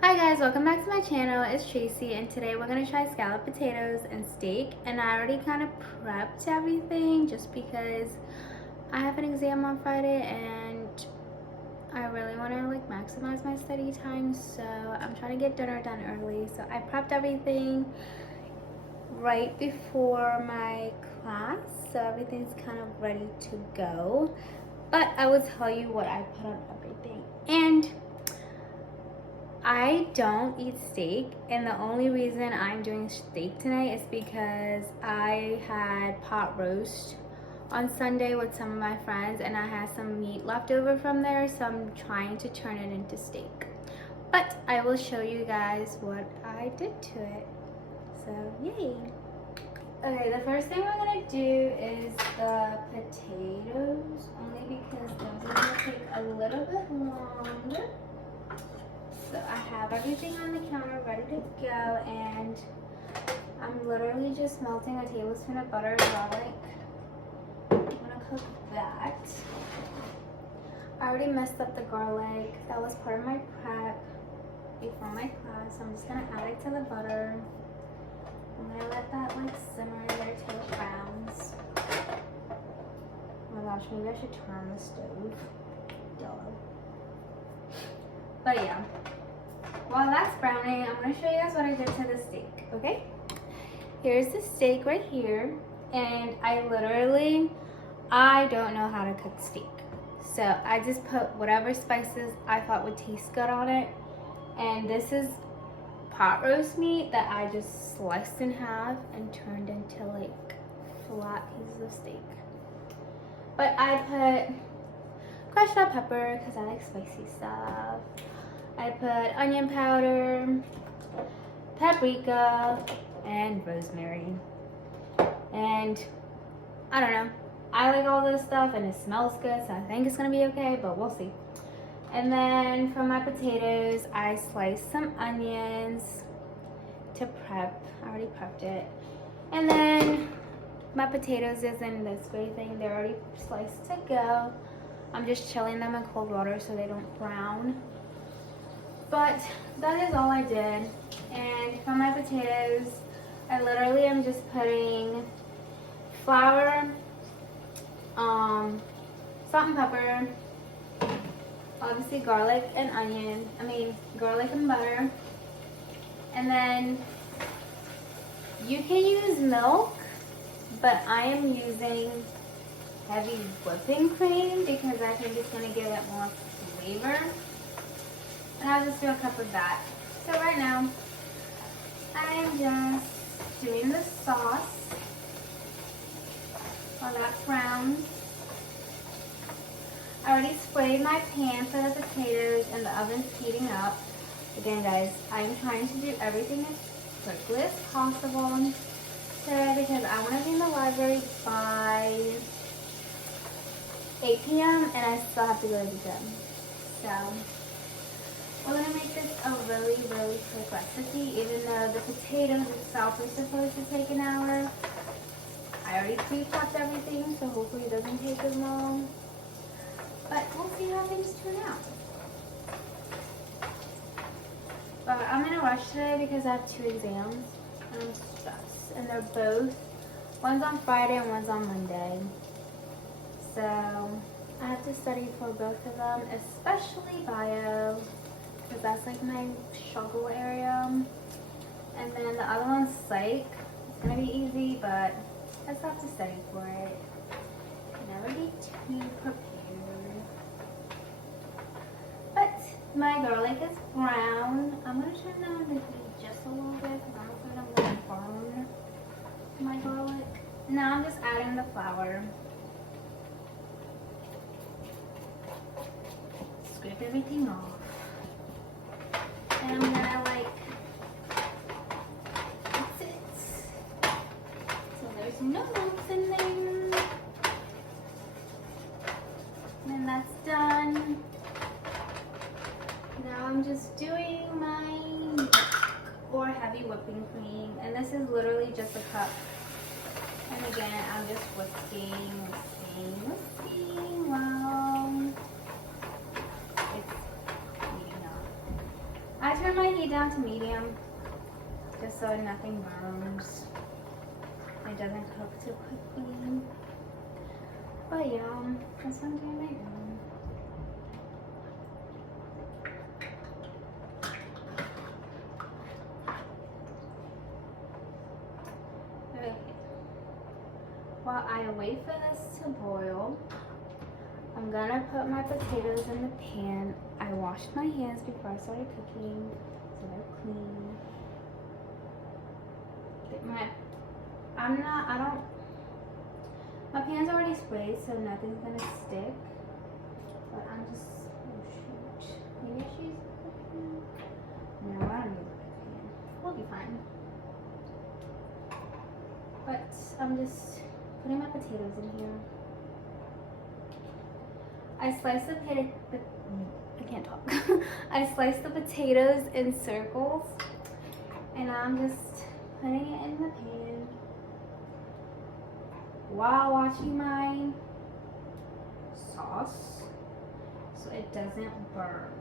Hi guys, welcome back to my channel. It's Tracy and today we're going to try scalloped potatoes and steak, and I already kind of prepped everything just because I have an exam on Friday and I really want to maximize my study time, so I'm trying to get dinner done early. So I prepped everything right before my class, so everything's kind of ready to go, but I will tell you what I put on everything. And I don't eat steak, and the only reason I'm doing steak tonight is because I had pot roast on Sunday with some of my friends and I had some meat left over from there, so I'm trying to turn it into steak. But I will show you guys what I did to it. So yay! Okay, the first thing we're gonna do is the potatoes, only because those are gonna take a little bit longer. So I have everything on the counter ready to go, and I'm literally just melting a tablespoon of butter and garlic. I'm gonna cook that. I already messed up the garlic. That was part of my prep before my class. So I'm just gonna add it to the butter. I'm gonna let that simmer there till it browns. Oh my gosh, maybe I should turn on the stove. Duh. But yeah. While that's browning, I'm going to show you guys what I did to the steak, okay? Here's the steak right here, and I don't know how to cook steak. So I just put whatever spices I thought would taste good on it, and this is pot roast meat that I just sliced in half and turned into flat pieces of steak. But I put crushed up pepper because I like spicy stuff. I put onion powder, paprika, and rosemary. And I don't know, I like all this stuff and it smells good, so I think it's gonna be okay, but we'll see. And then for my potatoes, I sliced some onions to prep. I already prepped it. And then my potatoes is in this gray thing. They're already sliced to go. I'm just chilling them in cold water so they don't brown. But that is all I did. And for my potatoes, I literally am just putting flour, salt and pepper, obviously garlic and garlic and butter. And then you can use milk, but I am using heavy whipping cream because I think it's gonna give it more flavor. And I'll just do a cup of that. So right now, I'm just doing the sauce while that browns. I already sprayed my pan for the potatoes and the oven's heating up. Again guys, I'm trying to do everything as quickly as possible today because I want to be in the library by 8 p.m. and I still have to go to the gym. So we're going to make this a really, really quick recipe, even though the potatoes itself is supposed to take an hour. I already pre-prepped everything, so hopefully it doesn't take as long. But we'll see how things turn out. But I'm in a rush today because I have 2 exams and I'm stressed. And they're both, one's on Friday and one's on Monday. So I have to study for both of them, especially bio, because that's my struggle area. And then the other one's psych. It's gonna be easy, but I just have to study for it. Never be too prepared. But my garlic is brown. I'm gonna turn down the heat just a little bit because I'm afraid I'm gonna burn my garlic. Now I'm just adding the flour. Scrape everything off. And I'm gonna fix it so there's no lumps in there. And then that's done. Now I'm just doing my milk or heavy whipping cream, and this is literally just a cup. And again, I'm just whisking while it's heating up. I turned my heat down to medium just so nothing burns. It doesn't cook too quickly. But yeah, that's what I'm doing right now. Okay. While I wait for this to boil, I'm gonna put my potatoes in the pan. I washed my hands before I started cooking, so they're clean. My pan's already sprayed, so nothing's gonna stick. But I'm just, oh shoot. Maybe I should use a pan. No, I don't use a pan. We'll be fine. But I'm just putting my potatoes in here. I sliced I can't talk. I sliced the potatoes in circles, and I'm just putting it in the pan while watching my sauce so it doesn't burn.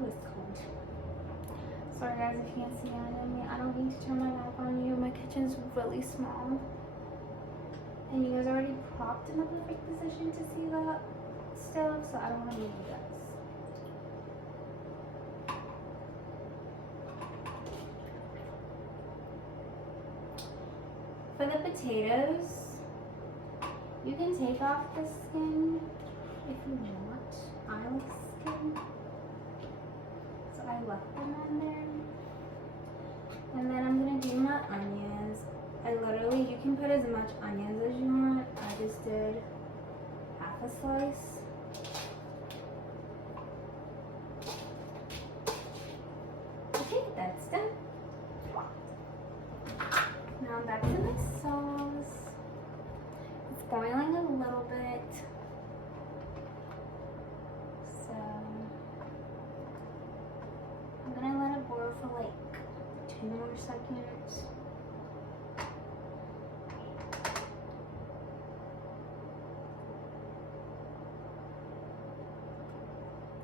Oh, it's cold. Sorry guys if you can't see on me. I don't need to turn my back on you. My kitchen's really small. And you guys are already propped in a perfect position to see that stuff, so I don't want to move you guys. For the potatoes, you can take off the skin if you want. I like skin, so I left them on there. And then I'm gonna do my onions. You can put as much onions as you want. I just did half a slice. Okay, that's done. Now back to my sauce. It's boiling a little bit. So I'm gonna let it boil for like 2 more seconds.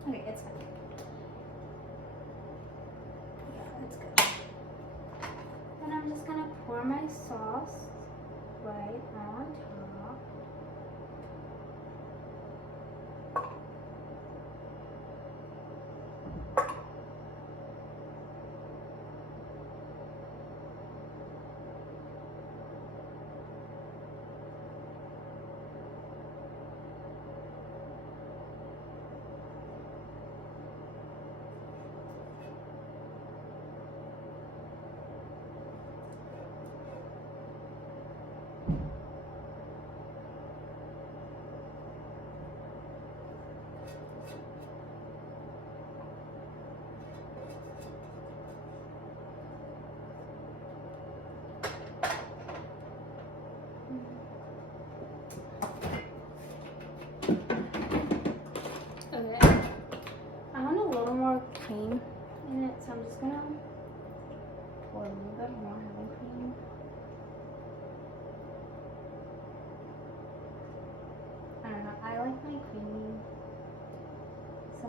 Okay, it's good. Yeah, it's good. Then I'm just gonna pour my sauce right on top. Cream in it, so I'm just gonna pour a little bit more heavy cream. I don't know, I like my creamy, so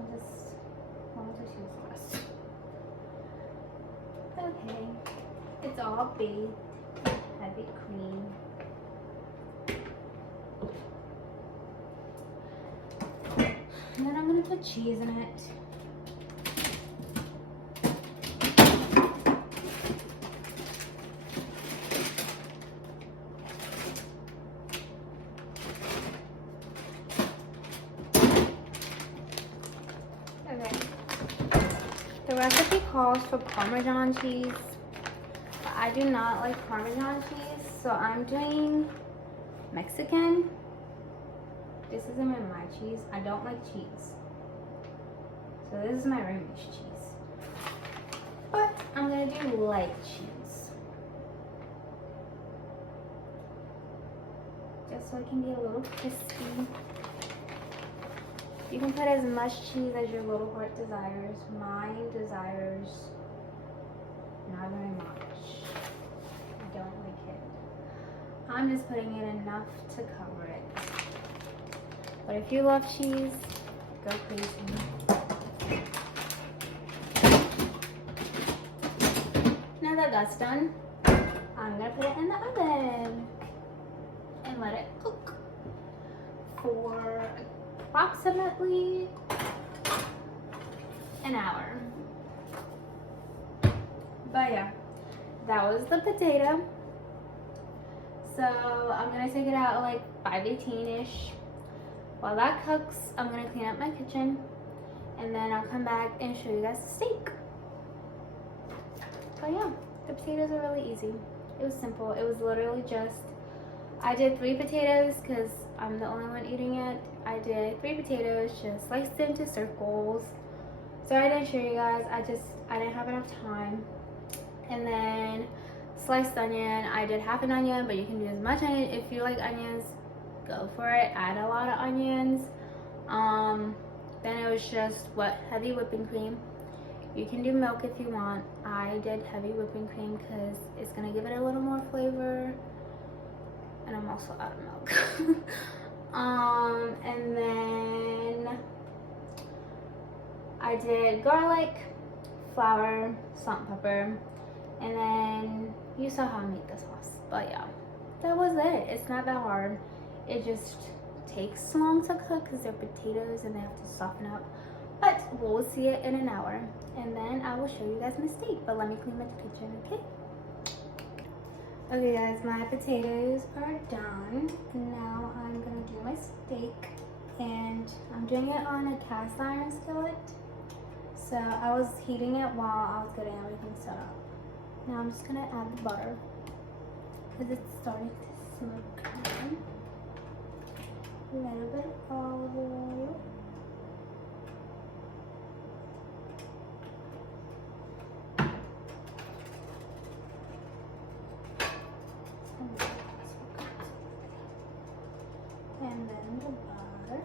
I'll just use the rest. Okay, it's all bathed in heavy cream. And then I'm gonna put cheese in it. The recipe calls for Parmesan cheese, but I do not like Parmesan cheese, so I'm doing Mexican. This isn't my cheese. I don't like cheese, so this is my roommate's cheese. But I'm gonna do light cheese, just so it can be a little crispy. You can put as much cheese as your little heart desires. Mine desires not very much. I don't like it. I'm just putting it enough to cover it. But if you love cheese, go crazy. Now that that's done, I'm gonna put it in the oven and let it cook for approximately an hour. But yeah, that was the potato. So I'm gonna take it out at like 5:18-ish. While that cooks, I'm gonna clean up my kitchen, and then I'll come back and show you guys the steak. But yeah, the potatoes are really easy. It was simple. It was literally just, I did 3 potatoes because I'm the only one eating it. I did 3 potatoes, just sliced them into circles. Sorry I didn't show you guys. I didn't have enough time. And then sliced onion. I did half an onion, but you can do as much onion. If you like onions, go for it. Add a lot of onions. Then it was just heavy whipping cream. You can do milk if you want. I did heavy whipping cream because it's gonna give it a little more flavor. And I'm also out of milk. And then I did garlic, flour, salt and pepper, and then you saw how I make the sauce. But yeah, that was it. It's not that hard. It just takes long to cook because they're potatoes and they have to soften up. But we'll see it in an hour, and then I will show you guys my steak. But let me clean up the kitchen, okay? Okay guys, my potatoes are done. Now I'm gonna do my steak, and I'm doing it on a cast iron skillet. So I was heating it while I was getting everything set up. Now I'm just gonna add the butter because it's starting to smoke now. A little bit of olive oil. And then the butter.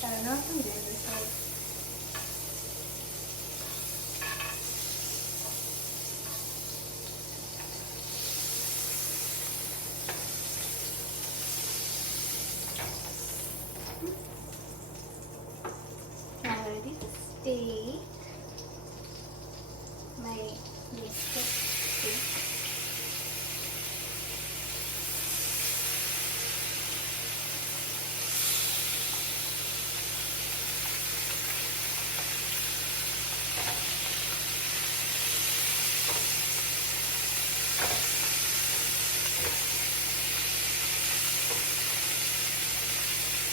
I don't know if I'm doing this right. Now I'm gonna do the steak. My mixed steak.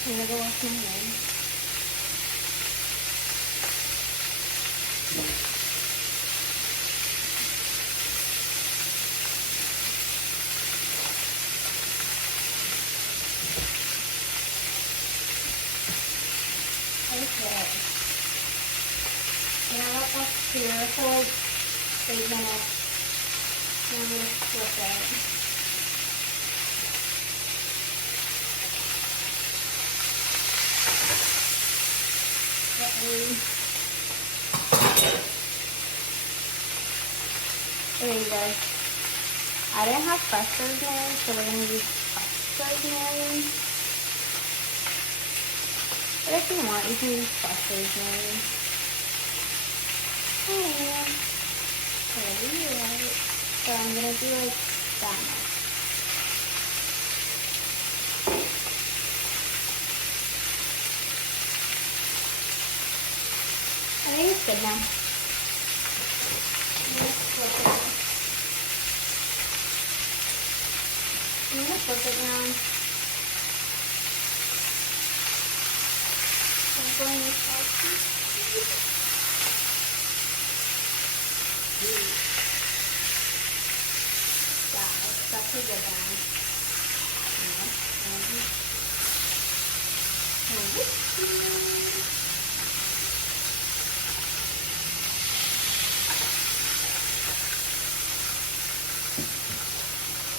I'm gonna go wash my hands. Okay. And I'll let that sear for like 8 minutes. And I'm gonna flip it. Okay guys, I didn't have fresh rosemary, so we're gonna use fresh rosemary. But if you want, you can use fresh rosemary. Oh, pretty right. So I'm gonna do like that much. I think it's good now. Let's flip it. I'm gonna flip it now. I'm going to salty. Yeah, it's such a good one.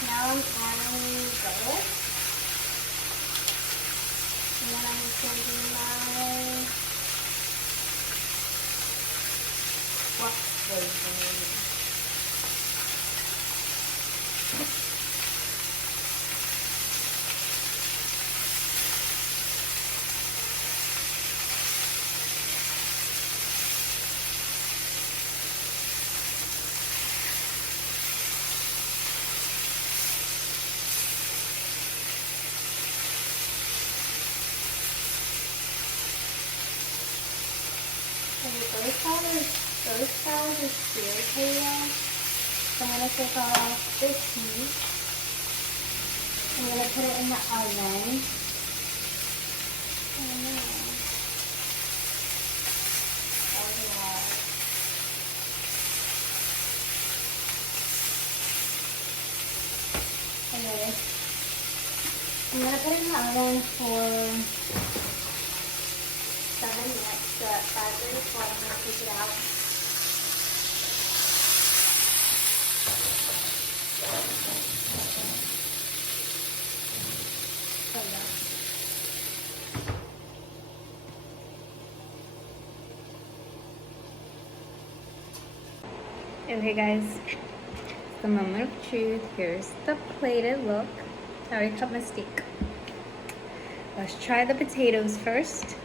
Now I'm adding garlic. And then I'm just going to do my rosemary. Those salads are seared potato. So I'm gonna take off this meat. I'm gonna put it in the oven. Oh no. Anyway, I'm gonna put it in the oven for 7 minutes at 534. I'm gonna take it out. Okay guys, the moment of truth. Here's the plated look. I already cut my steak. Let's try the potatoes first.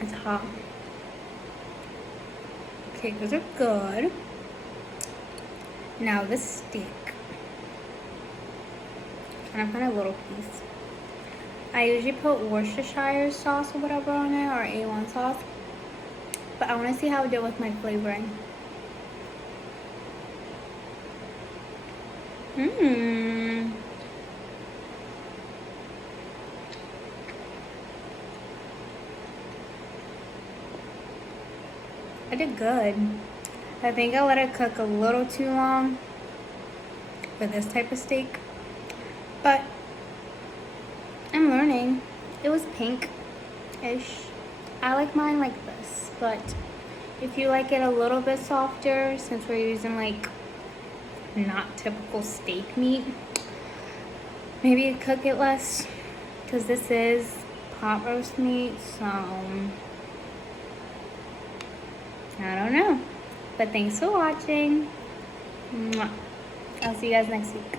It's hot. Okay, those are good. Now the steak. And I've got a little piece. I usually put Worcestershire sauce or whatever on it, or A1 sauce. But I want to see how it did with my flavoring. I did good. I think I let it cook a little too long for this type of steak. But I'm learning. It was pink-ish. I like mine like this, but if you like it a little bit softer, since we're using like not typical steak meat, maybe cook it less, because this is pot roast meat, so I don't know. But thanks for watching. Mwah. I'll see you guys next week.